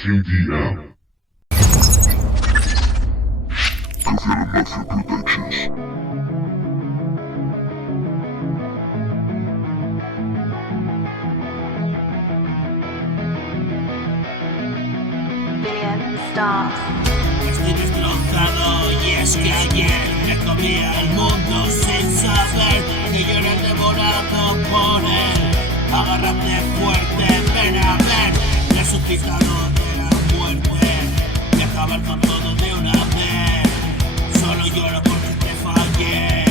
KDM. Covenant Mafia Productions. Billion stars. Estoy destrozado y es que ayer me comía el mundo sin saber que yo era el devorado por él. Agárrate fuerte, ven a ver, resucitado de la muerte y acabar con todo de una vez. Solo lloro porque te fallé,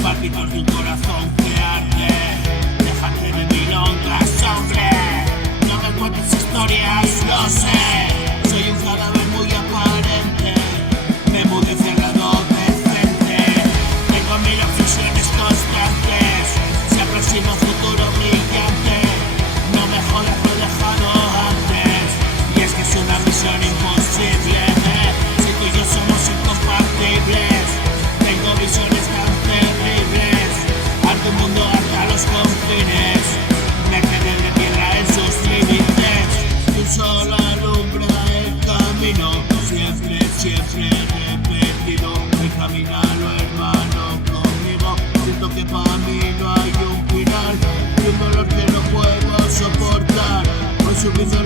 palpitos de un corazón que arde. Déjate de milongas, hombre, no me cuentes historias, lo sé. Soy un cadáver muy aparente, me mudé cerrado decente. Tengo mil obsesiones constantes, se aproxima un futuro brillante. No me jodas, lo he dejado antes, y es que es una misión imposible. Si tú y yo somos incompatibles, tengo visiones tan terribles. Arde un mundo hasta los confines, me quedé de tierra en sus límites. Tú solo alumbra el camino, siempre, siempre repetido. Encamínalo, hermano, conmigo. Siento que para mí no hay un final, y un dolor que no puedo soportar. Voy subiendo